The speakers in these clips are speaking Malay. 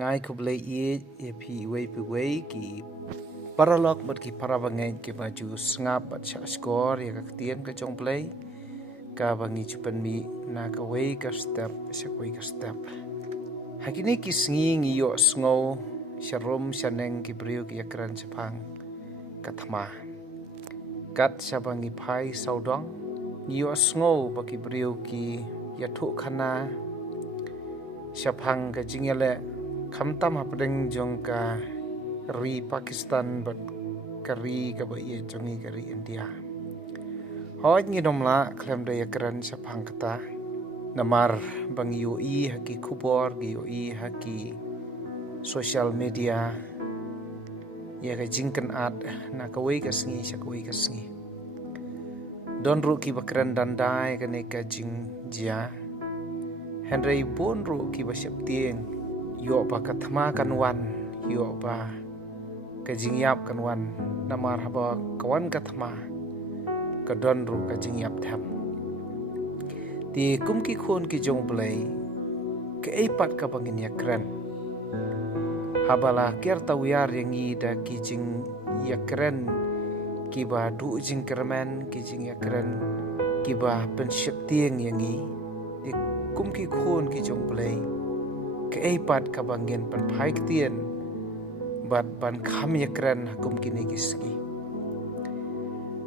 ngai kublai ye phi wei ki paralog bat ki parabangai ki baju sngap bat sha skor ya ka tien ka chong play ka bangi chupan mi na ka wei ka step ka step hakini ki sngi ngi yo sngo sharom shaneng ki briu ki akran chapang kathma kat shabangi phai saudong yo sngo ba ki briu ki yathu khana Syapang ka jingele khamtam hapdeng jong ka ri Pakistan bat kari ka ba ye jongi kari India. Hoj ngi domla klem da yakran syapang kata namar bang UI haki kubor gi UI haki social media ya ka jingkan ad na ka wei ka sngi sya ka wei ka sngi. Don ru ki bakran dandai ka ne ka jing jia Henry bon ru ki ba siap tieng yo ba kathma kan wan yo ba ka jingyap kan wan namar haba kawan kathma ka don ru ka jingyap tham ti kum ki khon ki jong blai ke ei pat ka bangin yakran habala ker tawiyar yangi da ki jing yakran ki ba du jing kerman ki jing yakran ki ba pen siap tieng yangi kum ki khon ki jong play ke ei pat ka banggen pan phai tien bat ban kham yakran kum ki ne giski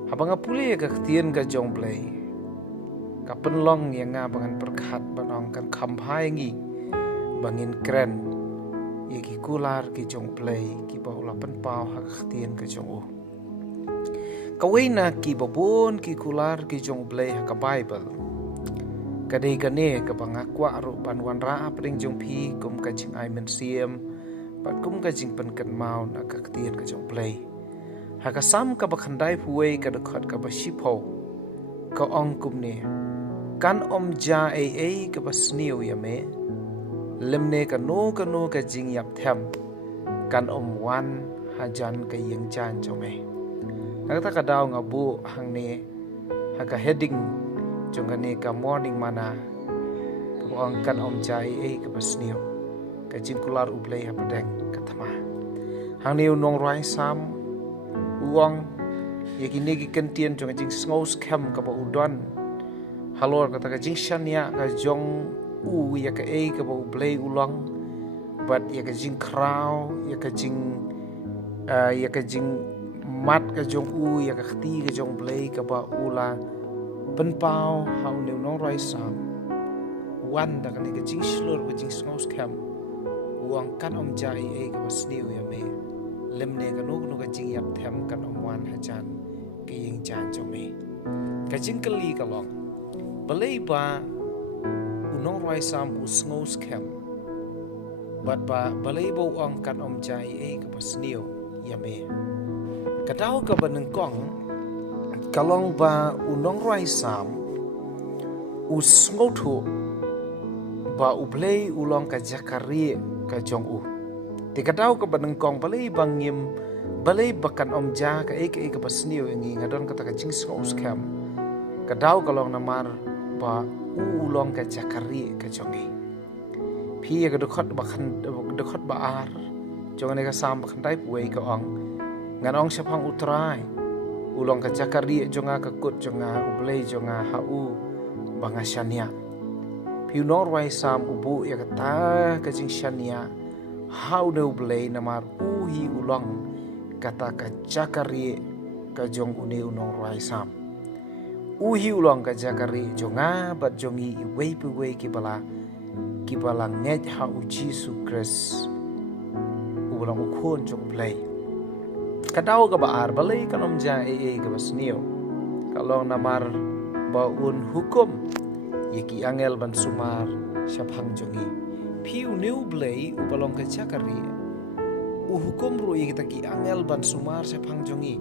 habanga pule ka tien ka jong play ka penlong yang nga bangan perkhat banong kan kham phai ngi bangin kren ye ki kular ki jong play ki ba ula pen pau ha ka tien ka jong o kawina ki babon ki kular ki jong play ha ka bible kadai kane ka bangakwa ru panwan ra apring jong phi kum ka jing ai men siem pat kum ka jing pen kan mau na ka tien ka jong play ha ka sam ka bakhandai phuwe ka dokhat ka ba shipho ka ong kum ne kan om ja ai ka basniu ya me lemne ka no ka jing yap them kan om wan hajan ka yeng chan jo me ta ka daw nga bu hang ne ha ka heading jongane ka morning mana ka kan om jai ka basniu ka jingkular ublei hapadeng ka thama hang neu nong rai sam uang yakine ki kentien jong jing ngos kham ka ba udon halor ka ta jing shania ka jong u ya ka ka ba ublei ulang bat ya ka jing kraw ya ka jing mat ka jong u ya ka khti ka jong blei ka ba ula pen pau hau neu nong rai sam wan da kan ka jing slur ka jing ngos kham uang kan om jai ka basniu ya me lemne ka no ka jing yap them kan om wan hajan ka yeng chan jo me ka jing kali ka long balei ba unong rai sam u ngos kham bat ba balei bo ong kan om jai ka basniu ya me ka dau ka baneng kong kalong ba unong rai sam usngotu ba ublei ulong ka jakari ka jong u ti kadau ka baneng kong balei bangim balei bakan om ja ka ka basniu ngi ngadon ka ta ka jing ngos kham kadau kalong namar ba ulong ka jakari ka jongi phi ka dokhat ba ar jongane ka sam bakhan dai puai ka ong nganong sapang utrai ulong ka jakari jonga ka kut jonga ublei jonga hau banga shania piu norway sam ubu ya kata ka jing shania hau de ublei namar uhi ulong kata ka jakari ka jong une unong rwai sam uhi ulong ka jakari jonga bat jongi iwei puwei ki bala nget hau Jesus Christ ulang ukhon jong ublei kadau ka baar balai kanom ja ka basniu kalau namar baun hukum yaki angel ban sumar syapang jongi piu new blai ubalong ka jakari hukum ru yaki taki angel ban sumar syapang jongi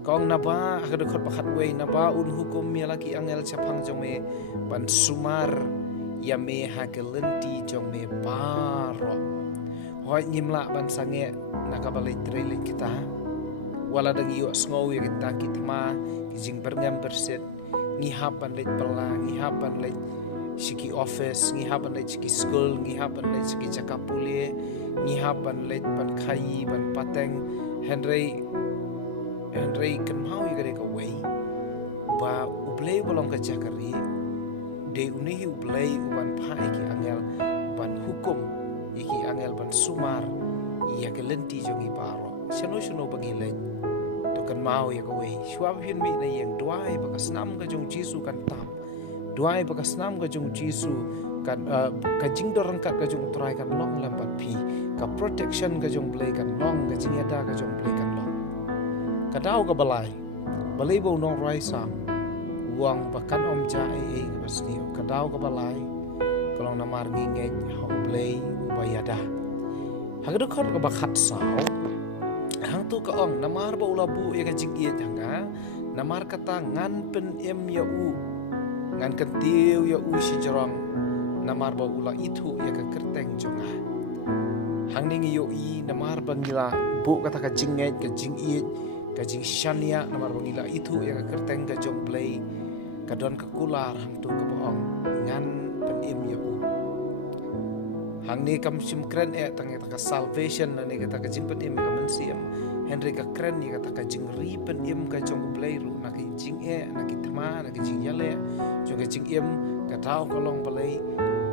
kong naba ka dekot bakhat wei naba un hukum ya laki angel syapang jongi ban sumar ya me ha kelenti jong me baro hoi ngimla ban sange nakabalai trailing kita wala dang iyo sngow ya kita kitma kijing berngam berset ngihapan leit pela ngihapan leit siki office ngihaban le siki school ngihaban le siki jakapule ngihaban le ban khai ban pateng Henry kan mau igare ka wei ba ublei bolong ka jakari de unihi ublei uban phai ki angel ban hukum iki angel ban sumar ya ke lenti jongi paro seno bangi le to kan mau ya ka wei shwab hin mi na yang duai ba kasnam ka jong jisu kan tam duai ba kasnam ka jong jisu kan ka jing dorang ka jong trai kan long lambat phi ka protection ka jong blei kan long ka jing ada ka jong blei kan long ka dau ka balai bo nong rai sam uang bahkan om jai pasti kadau ke balai kalau namar ngingej hau blei ubayada hagadu khot ka bakhat sao hang tu ka ong namar ba ulabu ya ka jingie janga namar kata ngan pen em ya u ngan kentiu ya u si jorong namar ba ula itu ya ka kerteng jonga hang ning yo i namar bangila bu kata ka jingej ka jingie ka jing shania namar bangila itu ya ka kerteng ka jong blei kadon kekular hang tu kebohong ngan penim ya u hang ni kam sim kren tang ta salvation ni kata ka jing penim ka mensiam Henry ka kren ni kata ka jing ri penim ka jong blairu na ki jing na ki thama na ki jing yale jong ka jing em ka tau kolong balai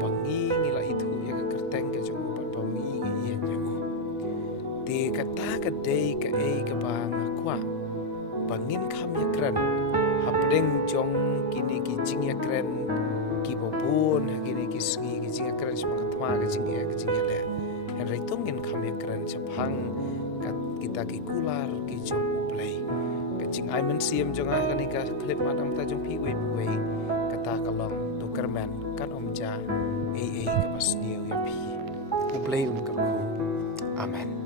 bangi ngila itu ya ka kerteng ka jong pat bangi ngi ya u te kata ka dei ka ka bang kwa bangin kam ya kren hapdeng jong kini ki jing ya kren ki popun kini ki sngi ki jing ya kren semang thma ki jing ya le Henry tungin kham ya kren chapang kat kita ki kular ki jong uplay ka jing ai men siam jong a kani ka clip madam ta jong pi we kata kalong to kerman kan om ja ka pas niu ya pi uplay ka ku amen.